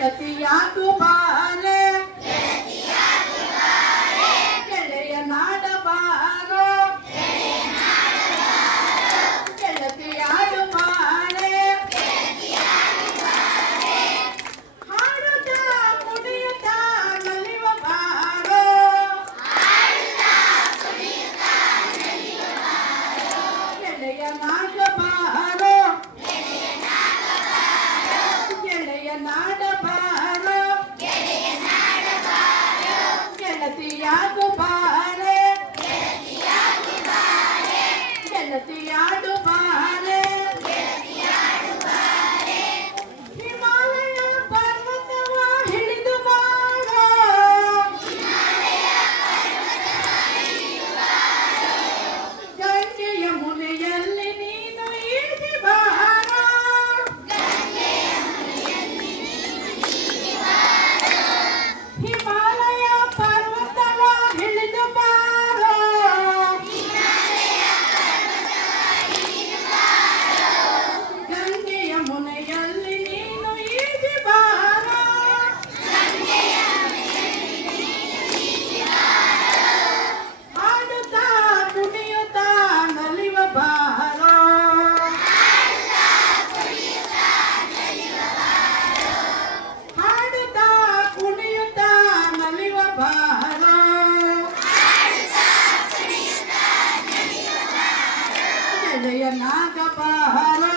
ಗೆಳತಿಯಾಗು ಬಾರೆ ಗೆಳೆಯ ನಾಡ ಬಾರೋ ಗೆಳತಿಯಾಡು ಬಾರೆ ಹಾಡುತ್ತಾ ಕುಣಿಯುತ್ತಾ ನಲಿವ ಬಾರೋ ಗೆಳೆಯ ನಾಡ ಬಾರೋ ಗೆಳೆಯ ನಾಡ ಬಾರೋ ಗೆಳತಿಯಾಗು ಬಾರೆ ಗೆಳತಿಯಾಡು ಬಾರೆ ಹಿಮಾಲಯ ಪರ್ವತವ ಹಿಡಿದು ಬಾರೋ ಗಂಗೆಯ ಮುನೆಯಲ್ಲಿ ನೀನು ಈಜಿ ಬಾರೋ ಹಿಮಾಲಯ ಪರ್ವತವ ಹಿಡಿದು ಬಾರೋ ಗಂಗೆಯ ಮುನೆಯಲ್ಲಿ ನೀನು ಈಜಿ ಬಾರೋ ಹಾಡುತ್ತಾ ಕುಣಿಯುತ್ತಾ ನಲಿವ ಬಾರೋ ಹಾಡುತ್ತಾ ಕುಣಿಯುತ್ತಾ ನಲಿವ ಬಾರೋ ಗೆಳೆಯ ನಾಗ ಬಾರೋ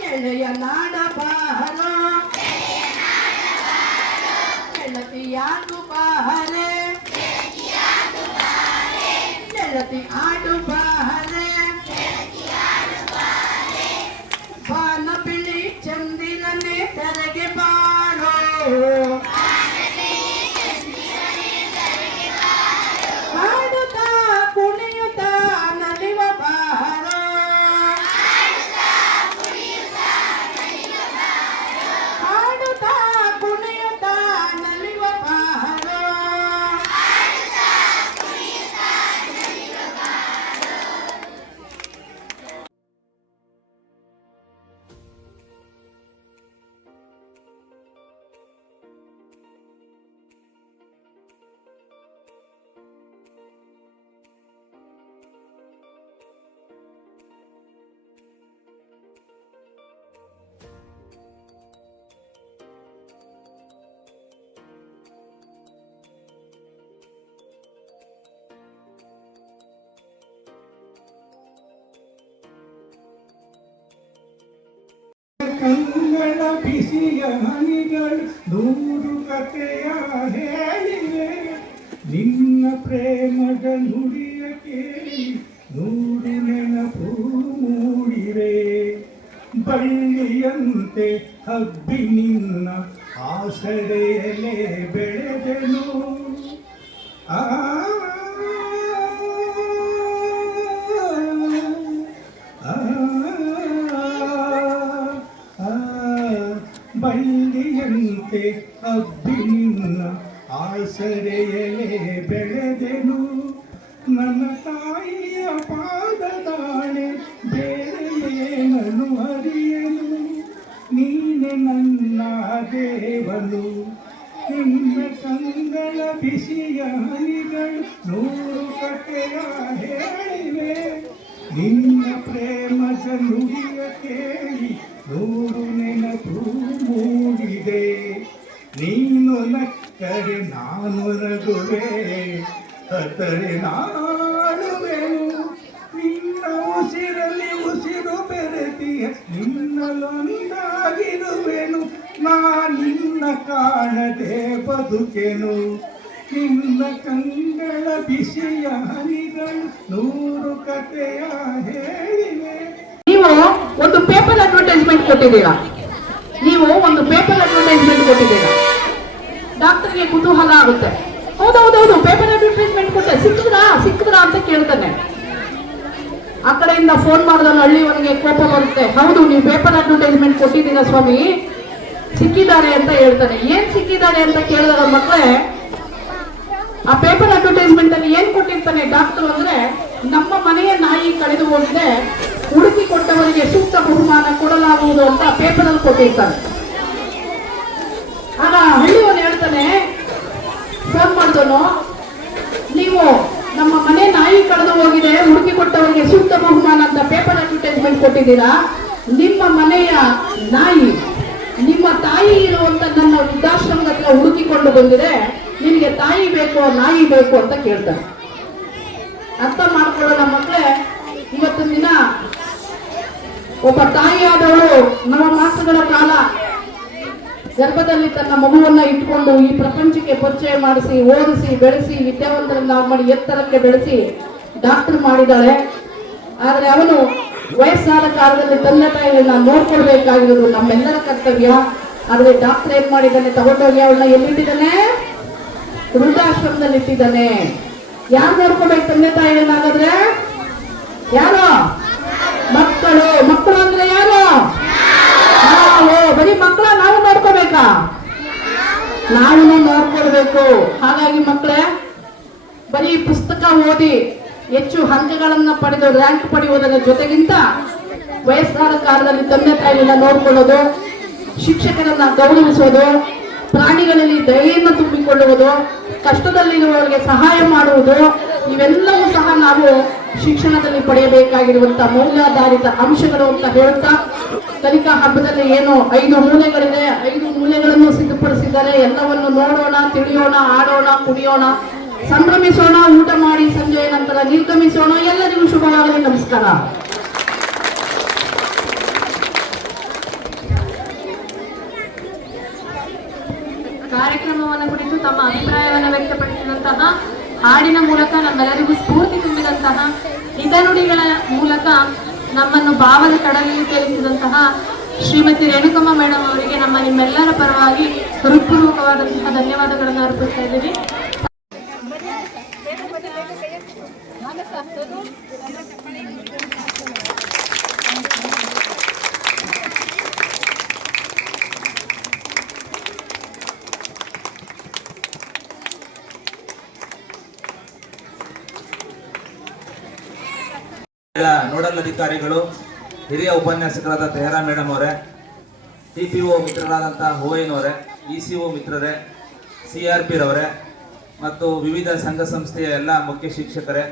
ಗೆಳೆಯ ನಾಡ ಬಾರೋ ಗೆಳತಿಯಾಗು ಬಾರೆ ಗೆಳತಿ ಆಡು ಬಾರೆ ಬಾನ ಬಿಳಿ ಚಂದಿರನೆ ತೆರೆಗೆ ಬಾರೋ ಹಾಡುತ್ತಾ ಕುಣಿಯುತ್ತಾ ನಲಿವ ಬಾರೋ ಹಾಡುತ್ತಾ ಕುಣಿಯುತ್ತಾ ನಲಿವ ಬಾರೋ ಕಂಗಳ ಬಿಸಿಯ ಹನಿಗಳು ನೂರು ಕಥೆಯ ಹೇಳಿವೆ ನಿನ್ನ ಪ್ರೇಮದ ನುಡಿಯ ಕೇಳಿ ನೂರು ನೆನಪು ಮೂಡಿವೆ ಬಳ್ಳಿಯಂತೆ ಹಬ್ಬಿ ನಿನ್ನ ಆಸರೆಯಲೇ ಬೆಳೆದೆನು ಆ ಬಳ್ಳಿಯಂತೆ ಹಬ್ಬಿ ನಿನ್ನ ಆಸರೆಯಲೇ ಬೆಳೆದೆನು ನನ್ನ ತಾಯಿಯ ಪಾದದಾಣೆ ಬೇರೆ ಏನನು ಅರಿಯನು ನೀನೆ ನನ್ನ ದೇವನು ನಿನ್ನ ಕಂಗಳ ಬಿಸಿಯ ಹನಿಗಳು ನೂರು ಕಥೆಯ ಹೇಳಿವೆ ನಿನ್ನ ಪ್ರೇಮದ ನುಡಿಯ ಕೇಳಿ ನೂರು ನೆನಪು ಮೂಡಿದೆ ನೀನು ನಕ್ಕರೆ ನಾನು ನಗುವೆ ಅತರೆ ನಾಡುವೆನು ನಿನ್ನ ಉಸಿರಲ್ಲಿ ಉಸಿರು ಬೆರೆತಿಯ ನಿನ್ನಲೊಂದಾಗಿರುವೆನು ನಾ ನಿನ್ನ ಕಾಣದೆ ಬದುಕೆನು ನಿನ್ನ ಕಂಗಳ ಬಿಸಿಯ ಹನಿಗಳು ನೂರು ಕಥೆಯ ಹೇಳಿವೆ. ನೀವು ಒಂದು ಪೇಪರ್ ಅಡ್ವರ್ಟೈಸ್ಮೆಂಟ್ ಕೊಟ್ಟಿದ್ದೀರಾ ಡಾಕ್ಟರ್ಗೆ ಕುತೂಹಲ ಆಗುತ್ತೆ. ಹೌದೌದೌದು ಪೇಪರ್ ಅಡ್ವರ್ಟೈಸ್ಮೆಂಟ್ ಕೊಟ್ಟೆ, ಸಿಕ್ಕಿದ್ರಾ ಅಂತ ಕೇಳ್ತಾನೆ. ಆ ಕಡೆಯಿಂದ ಫೋನ್ ಮಾಡಿದಾಗ ಹಳ್ಳಿಯವನಿಗೆ ಕೋಪ ಬರುತ್ತೆ. ಹೌದು ನೀವು ಪೇಪರ್ ಅಡ್ವರ್ಟೈಸ್ಮೆಂಟ್ ಕೊಟ್ಟಿದ್ದೀರಾ ಸ್ವಾಮಿ, ಸಿಕ್ಕಿದ್ದಾರೆ ಅಂತ ಹೇಳ್ತಾನೆ. ಏನ್ ಸಿಕ್ಕಿದ್ದಾರೆ ಅಂತ ಕೇಳಿದಾಗ ಮಕ್ಕಳೇ ಆ ಪೇಪರ್ ಅಡ್ವರ್ಟೈಸ್ಮೆಂಟ್ ಅಲ್ಲಿ ಏನ್ ಕೊಟ್ಟಿರ್ತಾನೆ ಡಾಕ್ಟರ್ ಅಂದ್ರೆ, ನಮ್ಮ ಮನೆಯ ನಾಯಿ ಕಳೆದು ಹೋಗಿದೆ, ಹುಡುಕಿ ಕೊಟ್ಟವರಿಗೆ ಸೂಕ್ತ ಬಹುಮಾನ ಕೊಡಲಾಗುವುದು ಅಂತ ಪೇಪರಲ್ಲಿ ಕೊಟ್ಟಿರ್ತಾರೆ. ಆಗ ಹಳ್ಳಿಯವನು ಹೇಳ್ತಾನೆ, ಫೋನ್ ಮಾಡಿದವನು, ನೀವು ನಮ್ಮ ಮನೆ ನಾಯಿ ಕಳೆದು ಹೋಗಿದೆ, ಹುಡುಕಿ ಕೊಟ್ಟವರಿಗೆ ಸೂಕ್ತ ಬಹುಮಾನ ಅಂತ ಪೇಪರ್ ಅಡ್ವರ್ಟೈಸ್ಮೆಂಟ್ ಕೊಟ್ಟಿದ್ದೀರಾ. ನಿಮ್ಮ ಮನೆಯ ನಾಯಿ ನಿಮ್ಮ ತಾಯಿ ಇರುವಂತ ನನ್ನ ವೃದ್ಧಾಶ್ರಮದ ಹತ್ರ ಹುಡುಕಿಕೊಂಡು ಬಂದಿದೆ, ನಿನಗೆ ತಾಯಿ ಬೇಕು ನಾಯಿ ಬೇಕು ಅಂತ ಕೇಳ್ತಾರೆ. ಅರ್ಥ ಮಾಡ್ಕೊಳ್ಳೋಣ ಮಕ್ಕಳೇ. ಇವತ್ತಿನ ದಿನ ಒಬ್ಬ ತಾಯಿಯಾದವಳು 9 ಮಾಸಗಳ ಕಾಲ ಗರ್ಭದಲ್ಲಿ ತನ್ನ ಮಗುವನ್ನ ಇಟ್ಕೊಂಡು ಈ ಪ್ರಪಂಚಕ್ಕೆ ಪರಿಚಯ ಮಾಡಿಸಿ, ಓದಿಸಿ, ಬೆಳೆಸಿ, ವಿದ್ಯಾವಂತರನ್ನ ಮಾಡಿ ಎತ್ತರಕ್ಕೆ ಬೆಳೆಸಿ ಡಾಕ್ಟರ್ ಮಾಡಿದ್ದಾಳೆ. ಆದ್ರೆ ಅವನು ವಯಸ್ಸಾದ ಕಾಲದಲ್ಲಿ ತಂದೆ ತಾಯಿಗಳನ್ನ ನೋಡ್ಕೊಳ್ಬೇಕಾಗಿರೋದು ನಮ್ಮೆಲ್ಲರ ಕರ್ತವ್ಯ. ಆದ್ರೆ ಡಾಕ್ಟರ್ ಏನ್ ಮಾಡಿದ್ದಾನೆ, ತಗೊಂಡೋಗಿ ಅವಳನ್ನ ಎಲ್ಲಿಟ್ಟಿದ್ದಾನೆ, ವೃದ್ಧಾಶ್ರಮದಲ್ಲಿ ಇಟ್ಟಿದ್ದಾನೆ. ಯಾರು ನೋಡ್ಕೋಬೇಕು ತಂದೆ ತಾಯಿಗಳನ್ನ? ಹಾಗಾದ್ರೆ ಯಾರು? ಮಕ್ಕಳು. ಮಕ್ಕಳು ಅಂದ್ರೆ ಯಾರು? ನಾವು. ಬರೀ ಮಕ್ಕಳ ನಾವು ನೋಡ್ಕೋಬೇಕಾ? ನಾವು ನೋಡ್ಕೊಳ್ಬೇಕು. ಹಾಗಾಗಿ ಮಕ್ಕಳೇ, ಬರೀ ಪುಸ್ತಕ ಓದಿ ಹೆಚ್ಚು ಅಂಕಗಳನ್ನ ಪಡೆದು ರ್ಯಾಂಕ್ ಪಡೆಯುವುದರ ಜೊತೆಗಿಂತ ವಯಸ್ಸಾದ ಕಾಲದಲ್ಲಿ ತಂದೆ ತಾಯಿಗಳನ್ನ ನೋಡ್ಕೊಳ್ಳೋದು, ಶಿಕ್ಷಕರನ್ನ ಗೌರವಿಸೋದು, ಪ್ರಾಣಿಗಳಲ್ಲಿ ದಯೆಯನ್ನು ತುಂಬಿಕೊಳ್ಳುವುದು, ಕಷ್ಟದಲ್ಲಿರುವವರಿಗೆ ಸಹಾಯ ಮಾಡುವುದು, ಇವೆಲ್ಲವೂ ಸಹ ನಾವು ಶಿಕ್ಷಣದಲ್ಲಿ ಪಡೆಯಬೇಕಾಗಿರುವಂತಹ ಮೌಲ್ಯಾಧಾರಿತ ಅಂಶಗಳು ಅಂತ ಹೇಳ್ತಾ, ಕಲಿಕಾ ಹಬ್ಬದಲ್ಲಿ ಏನು 5 ಮೂಲೆಗಳಿದೆ, 5 ಮೂಲೆಗಳನ್ನು ಸಿದ್ಧಪಡಿಸಿದ್ದಾರೆ. ಎಲ್ಲವನ್ನು ನೋಡೋಣ, ತಿಳಿಯೋಣ, ಆಡೋಣ, ಕುಡಿಯೋಣ, ಸಂಭ್ರಮಿಸೋಣ, ಊಟ ಮಾಡಿ ಸಂಜೆಯ ನಂತರ ನಿರ್ಗಮಿಸೋಣ. ಎಲ್ಲರಿಗೂ ಶುಭವಾಗಲಿ. ನಮಸ್ಕಾರ. ಕಾರ್ಯಕ್ರಮವನ್ನು ಕುರಿತು ತಮ್ಮ ಅಭಿಪ್ರಾಯವನ್ನು ವ್ಯಕ್ತಪಡಿಸಿದಂತಹ, ಹಾಡಿನ ಮೂಲಕ ನಮ್ಮೆಲ್ಲರಿಗೂ ಸ್ಫೂರ್ತಿ ತುಂಬಿದಂತಹ, ಹಿತನುಡಿಗಳ ಮೂಲಕ ನಮ್ಮನ್ನು ಭಾವದ ಕಡಲಿಗೆ ತೇಲಿಸಿದಂತಹ ಶ್ರೀಮತಿ ರೇಣುಕಮ್ಮ ಮೇಡಮ್ ಅವರಿಗೆ ನಮ್ಮ ನಿಮ್ಮೆಲ್ಲರ ಪರವಾಗಿ ಹೃತ್ಪೂರ್ವಕವಾದಂತಹ ಧನ್ಯವಾದಗಳನ್ನು ಅರ್ಪಿಸ್ತಾ ಇದ್ದೀವಿ. ನೋಡಲ್ ಅಧಿಕಾರಿಗಳು, ಹಿರಿಯ ಉಪನ್ಯಾಸಕರಾದ ತೆಹರಾ ಮೇಡಮ್ ಅವರೇ, TPO ಮಿತ್ರರಾದಂತಹ ON ಅವರೇ, ECO ಮಿತ್ರರೇ, CRP ರವರೇ ಮತ್ತು ವಿವಿಧ ಸಂಘ ಸಂಸ್ಥೆಯ ಎಲ್ಲ ಮುಖ್ಯ ಶಿಕ್ಷಕರೇ,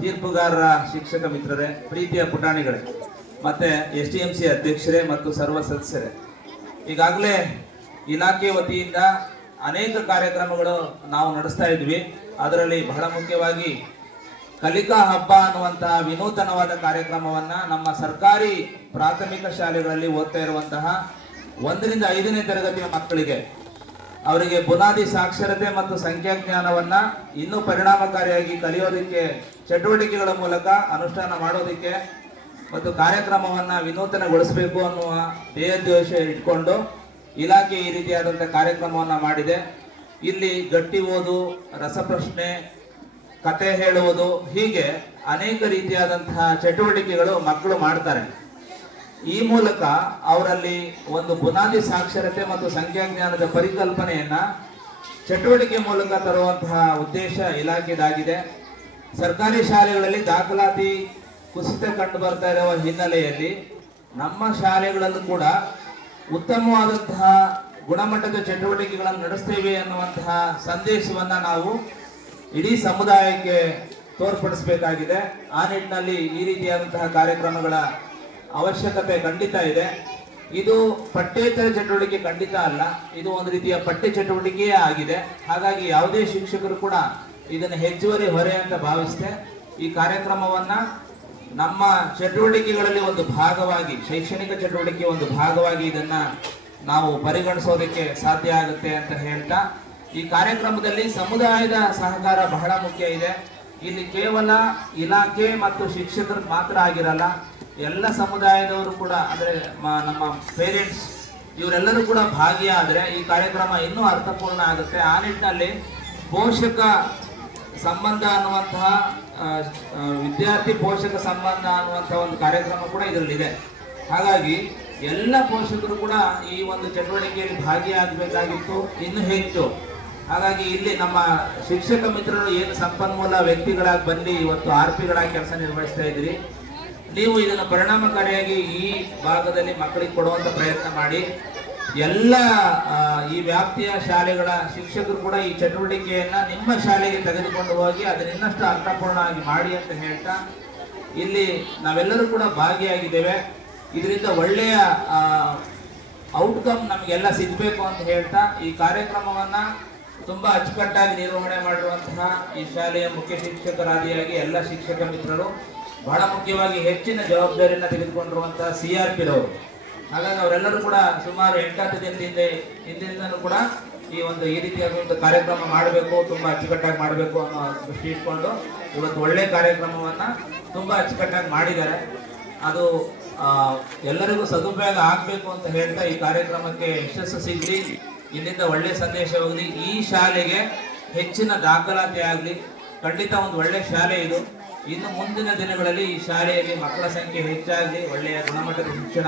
ತೀರ್ಪುಗಾರರ ಶಿಕ್ಷಕ ಮಿತ್ರರೇ, ಪ್ರೀತಿಯ ಪುಟಾಣಿಗಳೇ, ಮತ್ತೆ STMC ಅಧ್ಯಕ್ಷರೇ ಮತ್ತು ಸರ್ವ ಸದಸ್ಯರೇ, ಈಗಾಗಲೇ ಇಲಾಖೆ ವತಿಯಿಂದ ಅನೇಕ ಕಾರ್ಯಕ್ರಮಗಳು ನಾವು ನಡೆಸ್ತಾ ಇದ್ವಿ. ಅದರಲ್ಲಿ ಬಹಳ ಮುಖ್ಯವಾಗಿ ಕಲಿಕಾ ಹಬ್ಬ ಅನ್ನುವಂತಹ ವಿನೂತನವಾದ ಕಾರ್ಯಕ್ರಮವನ್ನ ನಮ್ಮ ಸರ್ಕಾರಿ ಪ್ರಾಥಮಿಕ ಶಾಲೆಗಳಲ್ಲಿ ಓದ್ತಾ ಇರುವಂತಹ 1 ರಿಂದ 5ನೇ ತರಗತಿಯ ಮಕ್ಕಳಿಗೆ ಅವರಿಗೆ ಬುನಾದಿ ಸಾಕ್ಷರತೆ ಮತ್ತು ಸಂಖ್ಯಾಜ್ಞಾನವನ್ನ ಇನ್ನೂ ಪರಿಣಾಮಕಾರಿಯಾಗಿ ಕಲಿಯೋದಕ್ಕೆ ಚಟುವಟಿಕೆಗಳ ಮೂಲಕ ಅನುಷ್ಠಾನ ಮಾಡೋದಕ್ಕೆ ಮತ್ತು ಕಾರ್ಯಕ್ರಮವನ್ನ ವಿನೂತನಗೊಳಿಸಬೇಕು ಅನ್ನುವ ಧ್ಯೇಯೋದ್ದೇಶ ಇಟ್ಕೊಂಡು ಇಲಾಖೆ ಈ ರೀತಿಯಾದಂತಹ ಕಾರ್ಯಕ್ರಮವನ್ನ ಮಾಡಿದೆ. ಇಲ್ಲಿ ಗಟ್ಟಿ ಓದು, ರಸಪ್ರಶ್ನೆ, ಕತೆ ಹೇಳುವುದು, ಹೀಗೆ ಅನೇಕ ರೀತಿಯಾದಂತಹ ಚಟುವಟಿಕೆಗಳು ಮಕ್ಕಳು ಮಾಡ್ತಾರೆ. ಈ ಮೂಲಕ ಅವರಲ್ಲಿ ಒಂದು ಬುನಾದಿ ಸಾಕ್ಷರತೆ ಮತ್ತು ಸಂಖ್ಯಾಜ್ಞಾನದ ಪರಿಕಲ್ಪನೆಯನ್ನ ಚಟುವಟಿಕೆ ಮೂಲಕ ತರುವಂತಹ ಉದ್ದೇಶ ಇಲಾಖೆದಾಗಿದೆ. ಸರ್ಕಾರಿ ಶಾಲೆಗಳಲ್ಲಿ ದಾಖಲಾತಿ ಕುಸಿತ ಕಂಡು ಬರ್ತಾ ಇರುವ ಹಿನ್ನೆಲೆಯಲ್ಲಿ ನಮ್ಮ ಶಾಲೆಗಳಲ್ಲೂ ಕೂಡ ಉತ್ತಮವಾದಂತಹ ಗುಣಮಟ್ಟದ ಚಟುವಟಿಕೆಗಳನ್ನು ನಡೆಸ್ತೇವೆ ಅನ್ನುವಂತಹ ಸಂದೇಶವನ್ನ ನಾವು ಇಡೀ ಸಮುದಾಯಕ್ಕೆ ತೋರ್ಪಡಿಸಬೇಕಾಗಿದೆ. ಆ ನಿಟ್ಟಿನಲ್ಲಿ ಈ ರೀತಿಯಾದಂತಹ ಕಾರ್ಯಕ್ರಮಗಳ ಅವಶ್ಯಕತೆ ಖಂಡಿತ ಇದೆ. ಇದು ಪಠ್ಯೇತರ ಚಟುವಟಿಕೆ ಖಂಡಿತ ಅಲ್ಲ, ಇದು ಒಂದು ರೀತಿಯ ಪಠ್ಯ ಚಟುವಟಿಕೆಯೇ ಆಗಿದೆ. ಹಾಗಾಗಿ ಯಾವುದೇ ಶಿಕ್ಷಕರು ಕೂಡ ಇದನ್ನು ಹೆಚ್ಚುವರಿ ಹೊರೆ ಅಂತ ಭಾವಿಸಿದೆ ಈ ಕಾರ್ಯಕ್ರಮವನ್ನ ನಮ್ಮ ಚಟುವಟಿಕೆಗಳಲ್ಲಿ ಒಂದು ಭಾಗವಾಗಿ, ಶೈಕ್ಷಣಿಕ ಚಟುವಟಿಕೆ ಒಂದು ಭಾಗವಾಗಿ ಇದನ್ನ ನಾವು ಪರಿಗಣಿಸೋದಕ್ಕೆ ಸಾಧ್ಯ ಆಗುತ್ತೆ ಅಂತ ಹೇಳ್ತಾ, ಈ ಕಾರ್ಯಕ್ರಮದಲ್ಲಿ ಸಮುದಾಯದ ಸಹಕಾರ ಬಹಳ ಮುಖ್ಯ ಇದೆ. ಇಲ್ಲಿ ಕೇವಲ ಇಲಾಖೆ ಮತ್ತು ಶಿಕ್ಷಕರು ಮಾತ್ರ ಆಗಿರಲ್ಲ, ಎಲ್ಲ ಸಮುದಾಯದವರು ಕೂಡ, ಅಂದ್ರೆ ನಮ್ಮ ಪೇರೆಂಟ್ಸ್ ಇವರೆಲ್ಲರೂ ಕೂಡ ಭಾಗಿಯಾದರೆ ಈ ಕಾರ್ಯಕ್ರಮ ಇನ್ನೂ ಅರ್ಥಪೂರ್ಣ ಆಗುತ್ತೆ. ಆ ನಿಟ್ಟಿನಲ್ಲಿ ಪೋಷಕ ಸಂಬಂಧ ಅನ್ನುವಂತಹ ವಿದ್ಯಾರ್ಥಿ ಪೋಷಕ ಸಂಬಂಧ ಅನ್ನುವಂತಹ ಒಂದು ಕಾರ್ಯಕ್ರಮ ಕೂಡ ಇದರಲ್ಲಿದೆ. ಹಾಗಾಗಿ ಎಲ್ಲ ಪೋಷಕರು ಕೂಡ ಈ ಒಂದು ಚಟುವಟಿಕೆಯಲ್ಲಿ ಭಾಗಿಯಾಗಬೇಕಾಗಿತ್ತು, ಇನ್ನು ಹೆಚ್ಚು. ಹಾಗಾಗಿ ಇಲ್ಲಿ ನಮ್ಮ ಶಿಕ್ಷಕ ಮಿತ್ರರು ಏನು ಸಂಪನ್ಮೂಲ ವ್ಯಕ್ತಿಗಳಾಗಿ ಬಂದು ಇವತ್ತು RP ಗಳಾಗಿ ಕೆಲಸ ನಿರ್ವಹಿಸ್ತಾ ಇದ್ರಿ, ನೀವು ಇದನ್ನು ಪರಿಣಾಮಕಾರಿಯಾಗಿ ಈ ಭಾಗದಲ್ಲಿ ಮಕ್ಕಳಿಗೆ ಕೊಡುವಂತ ಪ್ರಯತ್ನ ಮಾಡಿ. ಎಲ್ಲ ಈ ವ್ಯಾಪ್ತಿಯ ಶಾಲೆಗಳ ಶಿಕ್ಷಕರು ಕೂಡ ಈ ಚಟುವಟಿಕೆಯನ್ನ ನಿಮ್ಮ ಶಾಲೆಗೆ ತೆಗೆದುಕೊಂಡು ಹೋಗಿ ಅದನ್ನ ಇನ್ನಷ್ಟು ಅರ್ಥಪೂರ್ಣವಾಗಿ ಮಾಡಿ ಅಂತ ಹೇಳ್ತಾ, ಇಲ್ಲಿ ನಾವೆಲ್ಲರೂ ಕೂಡ ಭಾಗಿಯಾಗಿದ್ದೇವೆ. ಇದರಿಂದ ಒಳ್ಳೆಯ ಔಟ್ಕಮ್ ನಮಗೆಲ್ಲ ಸಿಗಬೇಕು ಅಂತ ಹೇಳ್ತಾ, ಈ ಕಾರ್ಯಕ್ರಮವನ್ನ ತುಂಬಾ ಅಚ್ಚುಕಟ್ಟಾಗಿ ನಿರ್ವಹಣೆ ಮಾಡಿರುವಂತಹ ಈ ಶಾಲೆಯ ಮುಖ್ಯ ಶಿಕ್ಷಕರಾದಿಯಾಗಿ ಎಲ್ಲ ಶಿಕ್ಷಕ ಮಿತ್ರರು, ಬಹಳ ಮುಖ್ಯವಾಗಿ ಹೆಚ್ಚಿನ ಜವಾಬ್ದಾರಿಯನ್ನು ತೆಗೆದುಕೊಂಡಿರುವಂತಹ CRP ರವರು. ಹಾಗಾಗಿ ಅವರೆಲ್ಲರೂ ಕೂಡ ಸುಮಾರು 8 ದಿನದಿಂದಲೂ ಕೂಡ ಈ ರೀತಿಯಾಗಿ ಒಂದು ಕಾರ್ಯಕ್ರಮ ಮಾಡಬೇಕು, ತುಂಬಾ ಅಚ್ಚುಕಟ್ಟಾಗಿ ಮಾಡಬೇಕು ಅನ್ನೋ ದೃಷ್ಟಿ ಇಟ್ಕೊಂಡು ಇವತ್ತು ಒಳ್ಳೆ ಕಾರ್ಯಕ್ರಮವನ್ನ ತುಂಬಾ ಅಚ್ಚುಕಟ್ಟಾಗಿ ಮಾಡಿದ್ದಾರೆ. ಅದು ಎಲ್ಲರಿಗೂ ಸದುಪಯೋಗ ಆಗಬೇಕು ಅಂತ ಹೇಳ್ತಾ ಈ ಕಾರ್ಯಕ್ರಮಕ್ಕೆ ಯಶಸ್ಸು ಸಿಗಲಿ, ಇಲ್ಲಿಂದ ಒಳ್ಳೆ ಸಂದೇಶ ಹೋಗಲಿ, ಈ ಶಾಲೆಗೆ ಹೆಚ್ಚಿನ ದಾಖಲಾತಿ ಆಗಲಿ. ಖಂಡಿತ ಒಂದು ಒಳ್ಳೆ ಶಾಲೆ ಇದು. ಇನ್ನು ಮುಂದಿನ ದಿನಗಳಲ್ಲಿ ಈ ಶಾಲೆಯಲ್ಲಿ ಮಕ್ಕಳ ಸಂಖ್ಯೆ ಹೆಚ್ಚಾಗಲಿ, ಒಳ್ಳೆಯ ಗುಣಮಟ್ಟದ ಶಿಕ್ಷಣ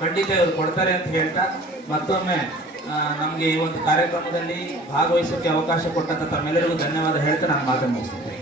ಖಂಡಿತ ಇವರು ಕೊಡ್ತಾರೆ ಅಂತ ಹೇಳ್ತಾ, ಮತ್ತೊಮ್ಮೆ ನಮಗೆ ಈ ಒಂದು ಕಾರ್ಯಕ್ರಮದಲ್ಲಿ ಭಾಗವಹಿಸೋಕ್ಕೆ ಅವಕಾಶ ಕೊಟ್ಟಂತ ತಮ್ಮೆಲ್ಲರಿಗೂ ಧನ್ಯವಾದ ಹೇಳ್ತಾ ನಾನು ಮಾತನ್ನು ಮುಗಿಸ್ತೇನೆ.